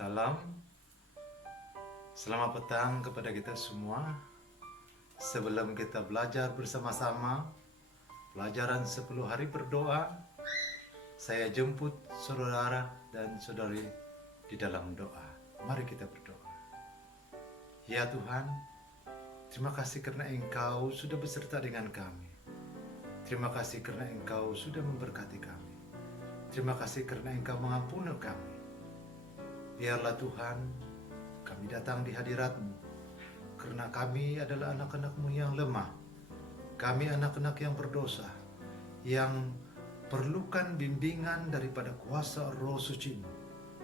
Salam, selamat petang kepada kita semua. Sebelum kita belajar bersama-sama pelajaran 10 hari berdoa, saya jemput saudara dan saudari di dalam doa. Mari kita berdoa. Ya Tuhan, terima kasih karena Engkau sudah beserta dengan kami. Terima kasih karena Engkau sudah memberkati kami. Terima kasih karena Engkau mengampuni kami. Biarlah Tuhan, kami datang di hadirat-Mu, karena kami adalah anak-anak-Mu yang lemah. Kami anak-anak yang berdosa, yang perlukan bimbingan daripada kuasa Roh Suci-Mu,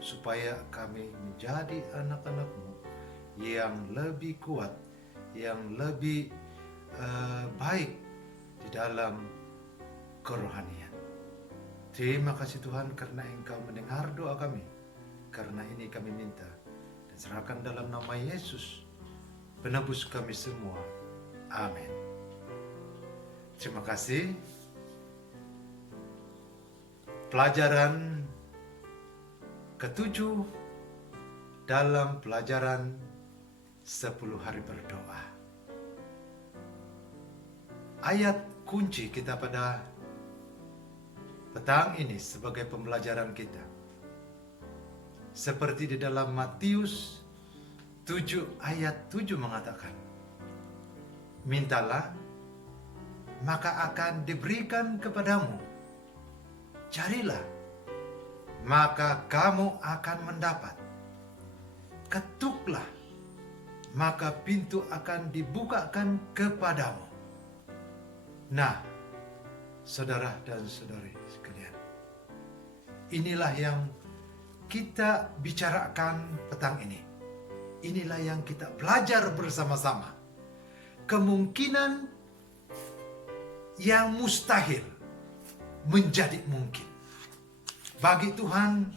supaya kami menjadi anak-anak-Mu yang lebih kuat, yang lebih baik di dalam kerohanian. Terima kasih Tuhan karena Engkau mendengar doa kami. Karena ini kami minta dan serahkan dalam nama Yesus, penebus kami semua. Amin. Terima kasih. Pelajaran ketujuh dalam pelajaran 10 hari berdoa. Ayat kunci kita pada petang ini sebagai pembelajaran kita, seperti di dalam Matius 7 ayat 7 mengatakan, mintalah, maka akan diberikan kepadamu. Carilah, maka kamu akan mendapat. Ketuklah, maka pintu akan dibukakan kepadamu. Nah, saudara dan saudari sekalian, inilah yang kita bicarakan petang ini. Inilah yang kita belajar bersama-sama. Kemungkinan yang mustahil menjadi mungkin. Bagi Tuhan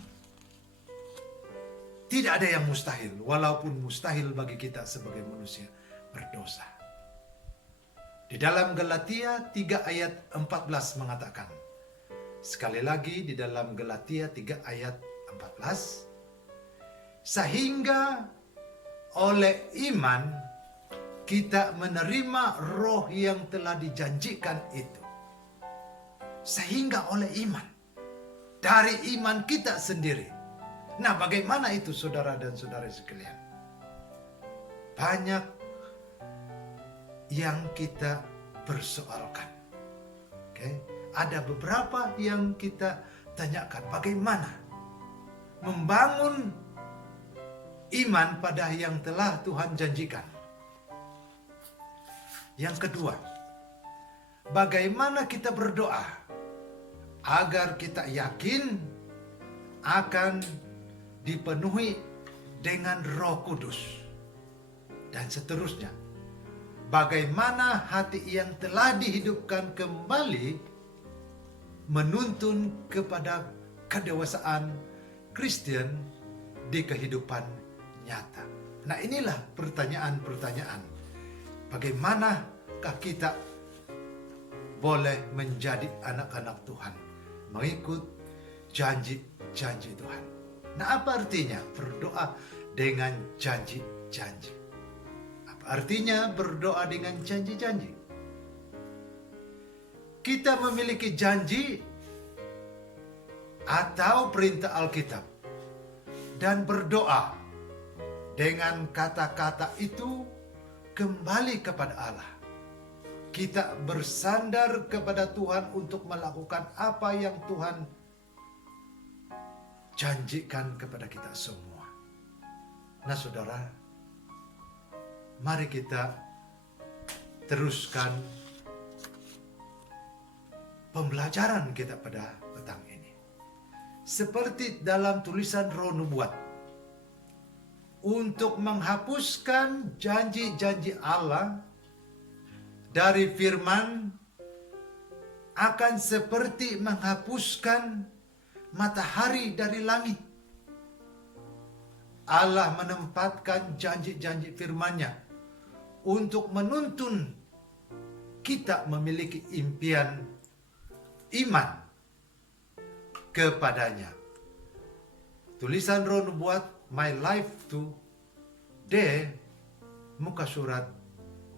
tidak ada yang mustahil, walaupun mustahil bagi kita sebagai manusia berdosa. Di dalam Galatia 3 ayat 14 mengatakan, sekali lagi di dalam Galatia 3 ayat 14, sehingga oleh iman kita menerima roh yang telah dijanjikan itu. Sehingga oleh iman, dari iman kita sendiri. Nah, bagaimana itu saudara dan saudari sekalian? Banyak yang kita persoalkan. Oke? Ada beberapa yang kita tanyakan, bagaimana membangun iman pada yang telah Tuhan janjikan. Yang kedua, bagaimana kita berdoa agar kita yakin akan dipenuhi dengan Roh Kudus. Dan seterusnya, bagaimana hati yang telah dihidupkan kembali menuntun kepada kedewasaan Kristen di kehidupan nyata. Nah, inilah pertanyaan-pertanyaan. Bagaimanakah kita boleh menjadi anak-anak Tuhan, mengikut janji-janji Tuhan? Nah, apa artinya berdoa dengan janji-janji? Apa artinya berdoa dengan janji-janji? Kita memiliki janji atau perintah Alkitab dan berdoa dengan kata-kata itu kembali kepada Allah. Kita bersandar kepada Tuhan untuk melakukan apa yang Tuhan janjikan kepada kita semua. Nah, saudara, mari kita teruskan pembelajaran kita pada petang ini. Seperti dalam tulisan Roh Nubuat, untuk menghapuskan janji-janji Allah dari firman akan seperti menghapuskan matahari dari langit. Allah menempatkan janji-janji firman-Nya untuk menuntun kita memiliki impian iman kepadanya. Tulisan Roh Nubuat My Life Today, muka surat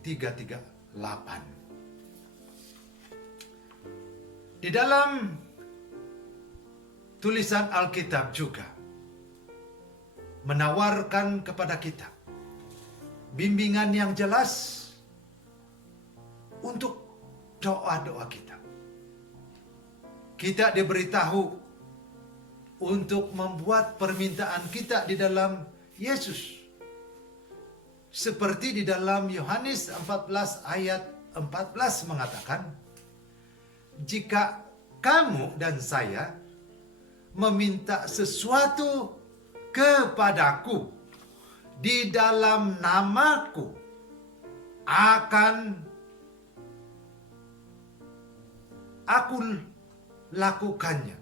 338. Di dalam tulisan Alkitab juga menawarkan kepada kita bimbingan yang jelas untuk doa-doa kita. Kita diberitahu untuk membuat permintaan kita di dalam Yesus. Seperti di dalam Yohanes 14 ayat 14 mengatakan, jika kamu dan saya meminta sesuatu kepadaku di dalam namaku, akan aku lakukannya.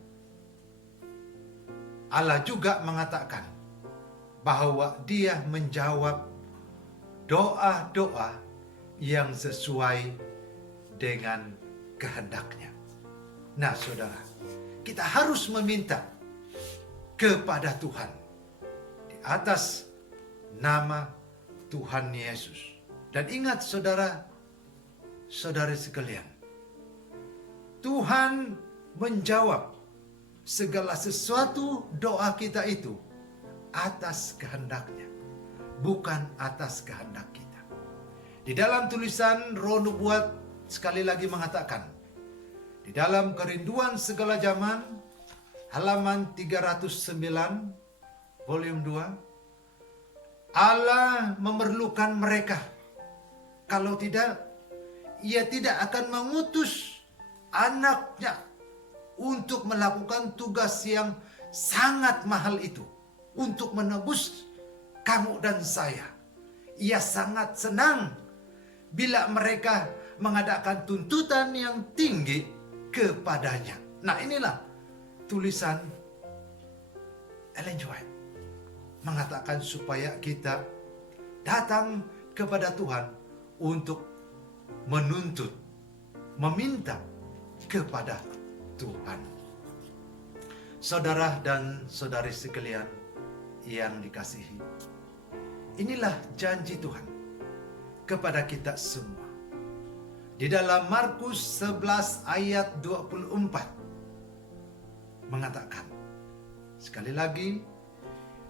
Allah juga mengatakan bahwa Dia menjawab doa-doa yang sesuai dengan kehendaknya. Nah, saudara, kita harus meminta kepada Tuhan di atas nama Tuhan Yesus. Dan ingat saudara, saudari sekalian, Tuhan menjawab segala sesuatu doa kita itu atas kehendaknya, bukan atas kehendak kita. Di dalam tulisan Roh Nubuat sekali lagi mengatakan, di dalam Kerinduan Segala Zaman, halaman 309, volume 2, Allah memerlukan mereka. Kalau tidak, Ia tidak akan mengutus anaknya untuk melakukan tugas yang sangat mahal itu, untuk menebus kamu dan saya. Ia sangat senang bila mereka mengadakan tuntutan yang tinggi kepadanya. Nah, inilah tulisan Ellen G. White mengatakan supaya kita datang kepada Tuhan untuk menuntut, meminta kepada Tuhan. Saudara dan saudari sekalian yang dikasihi, inilah janji Tuhan kepada kita semua. Di dalam Markus 11 ayat 24 mengatakan, sekali lagi,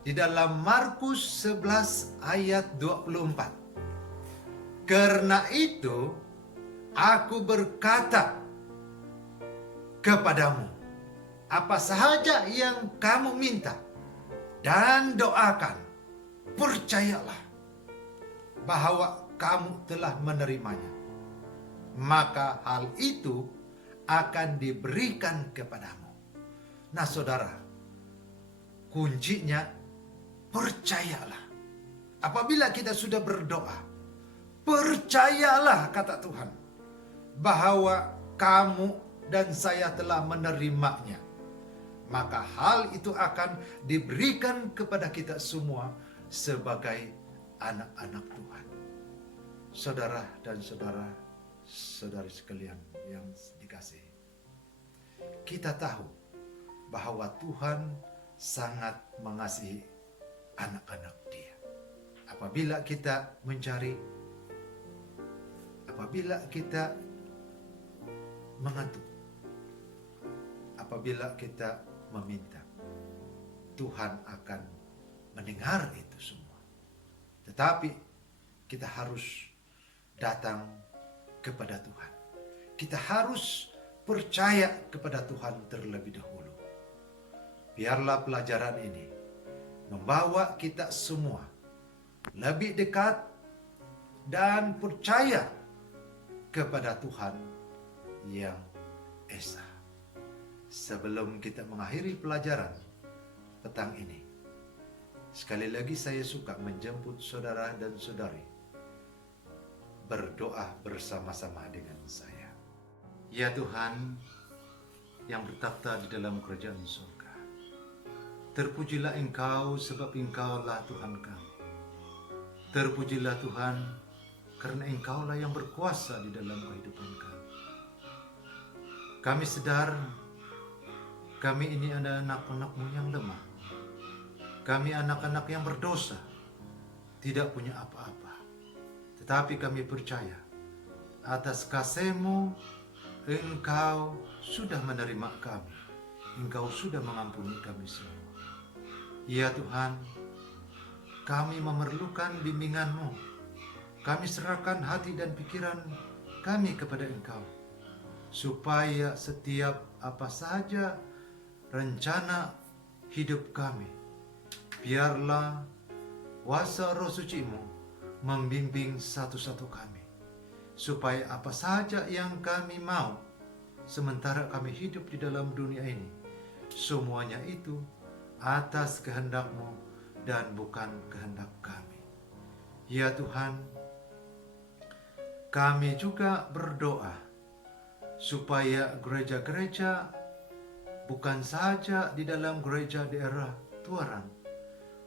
di dalam Markus 11 ayat 24, karena itu aku berkata kepadamu, apa sahaja yang kamu minta dan doakan, percayalah bahwa kamu telah menerimanya, maka hal itu akan diberikan kepadamu. Nah, saudara, kuncinya percayalah. Apabila kita sudah berdoa, percayalah, kata Tuhan, bahwa kamu dan saya telah menerimanya, maka hal itu akan diberikan kepada kita semua sebagai anak-anak Tuhan. Saudara dan saudari sekalian yang dikasihi, kita tahu bahwa Tuhan sangat mengasihi anak-anak Dia. Apabila kita mencari, apabila kita mengetuk, apabila kita meminta, Tuhan akan mendengar itu semua. Tetapi kita harus datang kepada Tuhan. Kita harus percaya kepada Tuhan terlebih dahulu. Biarlah pelajaran ini membawa kita semua lebih dekat dan percaya kepada Tuhan yang Esa. Sebelum kita mengakhiri pelajaran petang ini, sekali lagi saya suka menjemput saudara dan saudari berdoa bersama-sama dengan saya. Ya Tuhan yang bertakhta di dalam kerajaan surga, terpujilah Engkau sebab Engkaulah Tuhan kami. Terpujilah Tuhan karena Engkaulah yang berkuasa di dalam kehidupan kami. Kami sadar kami ini adalah anak-anak-Mu yang lemah. kami anak-anak yang berdosa, tidak punya apa-apa. Tetapi kami percaya, atas kasih-Mu, Engkau sudah menerima kami. Engkau sudah mengampuni kami semua. Ya Tuhan, kami memerlukan bimbingan-Mu. Kami serahkan hati dan pikiran kami kepada Engkau, supaya setiap apa saja rencana hidup kami, biarlah kuasa Roh Suci-Mu membimbing satu-satu kami, supaya apa saja yang kami mau sementara kami hidup di dalam dunia ini, semuanya itu atas kehendak-Mu dan bukan kehendak kami. Ya Tuhan, kami juga berdoa supaya gereja-gereja, bukan saja di dalam gereja daerah Tuaran,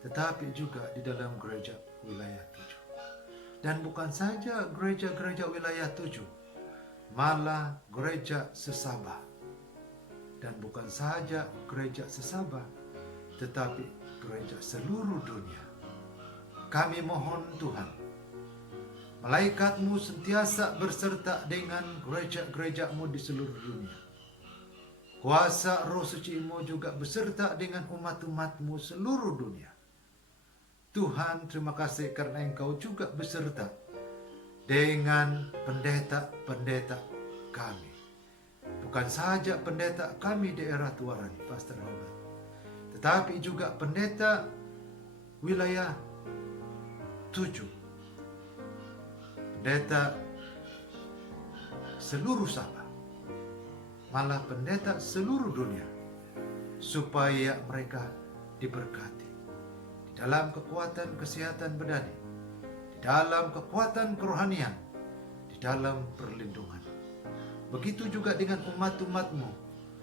tetapi juga di dalam gereja wilayah 7. Dan bukan saja gereja-gereja wilayah 7, malah gereja sesabah. Dan bukan saja gereja sesabah, tetapi gereja seluruh dunia. Kami mohon Tuhan, malaikat-Mu sentiasa berserta dengan gereja-gereja-Mu di seluruh dunia. Kuasa Roh Suci-Mu juga beserta dengan umat-umat-Mu seluruh dunia. Tuhan, terima kasih karena Engkau juga beserta dengan pendeta-pendeta kami. Bukan saja pendeta kami daerah Tuaran, Pastor Robert, tetapi juga pendeta wilayah 7, pendeta seluruh Sabah, malah pendeta seluruh dunia, supaya mereka diberkati di dalam kekuatan kesehatan badani, di dalam kekuatan kerohanian, di dalam perlindungan. Begitu juga dengan umat-umat-Mu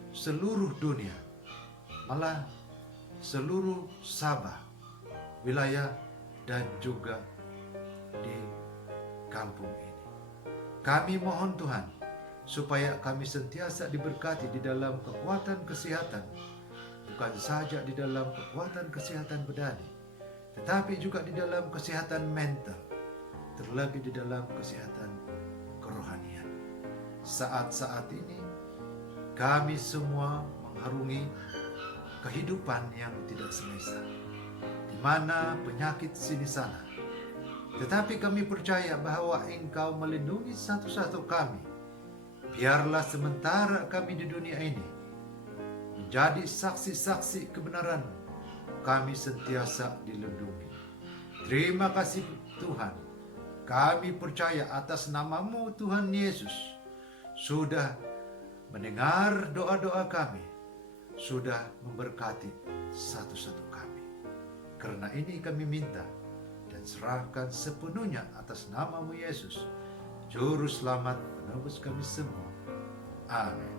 seluruh dunia, malah seluruh Sabah, wilayah, dan juga di kampung ini. Kami mohon Tuhan, supaya kami sentiasa diberkati di dalam kekuatan kesehatan, bukan saja di dalam kekuatan kesehatan badani, tetapi juga di dalam kesehatan mental, terlebih di dalam kesehatan kerohanian. Saat-saat ini kami semua mengharungi kehidupan yang tidak selesa, di mana penyakit sini sana. Tetapi kami percaya bahwa Engkau melindungi satu-satu kami. Biarlah sementara kami di dunia ini menjadi saksi-saksi kebenaran, kami sentiasa dilindungi. Terima kasih Tuhan. Kami percaya atas nama-Mu Tuhan Yesus sudah mendengar doa-doa kami, sudah memberkati satu-satu kami. Karena ini kami minta dan serahkan sepenuhnya atas nama-Mu Yesus, Juru Selamat penebus kami semua. Amin.